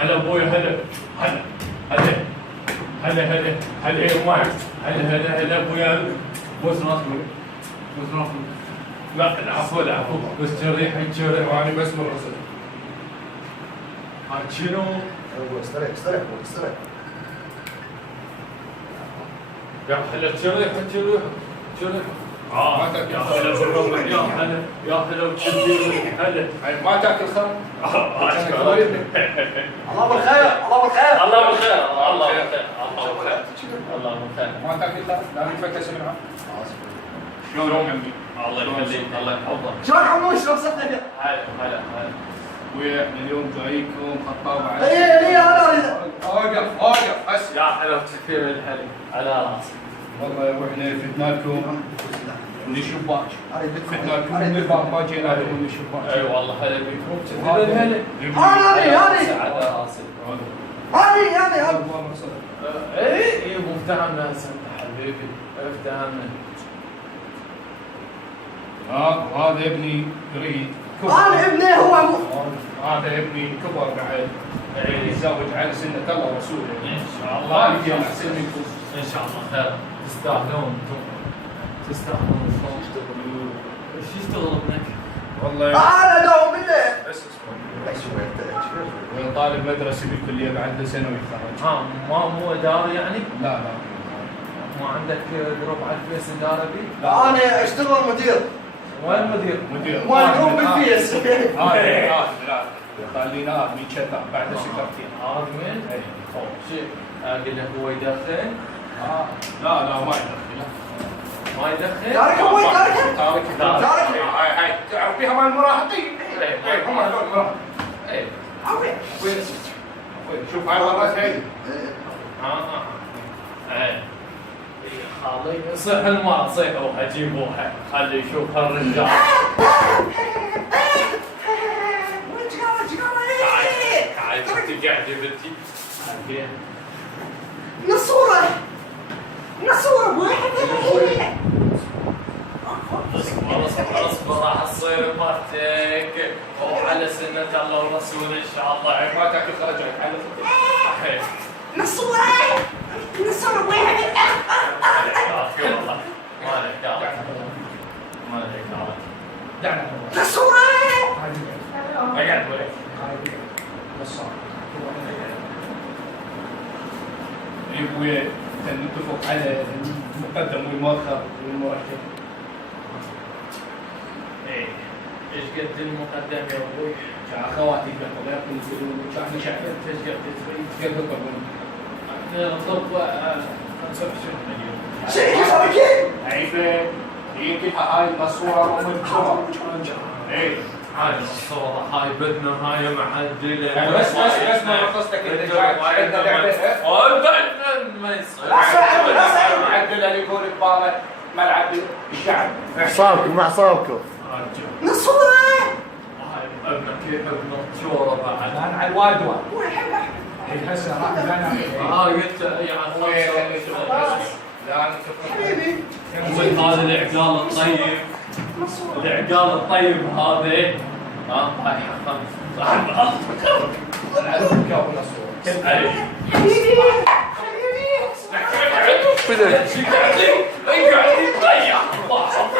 هلا ابوي هلا هلا هلا هلا هلا هلا يا معك هلا هلا هلا ابويا بوس راسك بوس راسك لا العفو العفو بس تريح تريح يعني بس من راسك. هاد شنو؟ استريح استريح استريح. يا هلا تريح تريح تريح ما تاكل يا هلا بالربع يا هلا يا هلا وتشبي هلا ما تاكل خر. الله بالخير الله بالخير. الله بالخير الله بالخير الله بالخير الله بالخير ما تاكل خر لا نتفكس منها. شلون عمي؟ الله يخليك الله يحفظك شلون حموش شلون صحتك؟ هلا هلا هلا واحنا اليوم جايكم خطاب على اي انا اريد. اوقف هسه. يا حلو تكفير الحلي على راسي والله واحنا فتنا لكم من الشباك. اريد فتنا لكم من الباب ما جينا لكم من الشباك. اي والله هلا بيكم تكفير الحلي هاني على راسي هاني اي مو افتهمنا هسه حبيبي افتهمنا وهذا ابني يريد انا ابني هو هذا ابني كبر بعد يتزوج على سنة الله ورسوله. ان شاء الله الله يجي احسن منكم. ان شاء الله خير تستاهلون انتم تستاهلون شلون تشتغلون ايش يشتغل ابنك؟ والله انا اداوم بالليل. بس اسمع. ايش وين طالب مدرسة بالكلية بعد سنة ويتخرج. ها مو اداري يعني؟ لا ما عندك جروب على الفيس اداره بي؟ انا اشتغل مدير. وين المدير؟ مدير ما جروب بالفيس. هذا لا خلينا ادمي كذاب بعد سكرتين. ادمن؟ اي شيء اقول له هو يدخن؟ لا ما يدخل. ما يدخن؟ تارك ابوي تارك. تارك هاي تعرف فيها مال المراهقين. اي هم هذول المراهقين. اي وين شوف هاي مرات هي. اي خالي صيح الماء صيحوا اجيبوها خلي يشوف هالرجال تعال شفتي قاعده بنتي تعال نصورة واحد. اصبر اصبر راح تصير مرتك وعلى سنة الله ورسوله ان شاء الله ما تاكل خرجك على نصورة واحد. والله ما لك دعوة ما لك دعوة دعنا نصورة. اقعد ولك ابويا نتفق على المقدم والمؤخر والمرتب. ايه ايش قد المقدم يا ابوي؟ اخواتي قبل ياكلوا يقولون احنا شعبين ايش قد تريد؟ قد يطلبون نطلب 25 مليون شيء شبكي. عيبه يمكن هاي المصوره ومنشوره. اي هاي الصورة هاي بدنا هاي معدلة بس ما قصدك انت عندنا لعبه ما يصير معدله اللي يقول بباله ملعب الشعب. معصابكم. نصورة. هاي ابنك يحب نطشورة بعد انا على الوادوه. هو يحب هسه راح انا هاي انت يعني لا حبيبي. من هذا العقال الطيب العقال الطيب هذا طايح خمس حبيبي. اقعد اقعد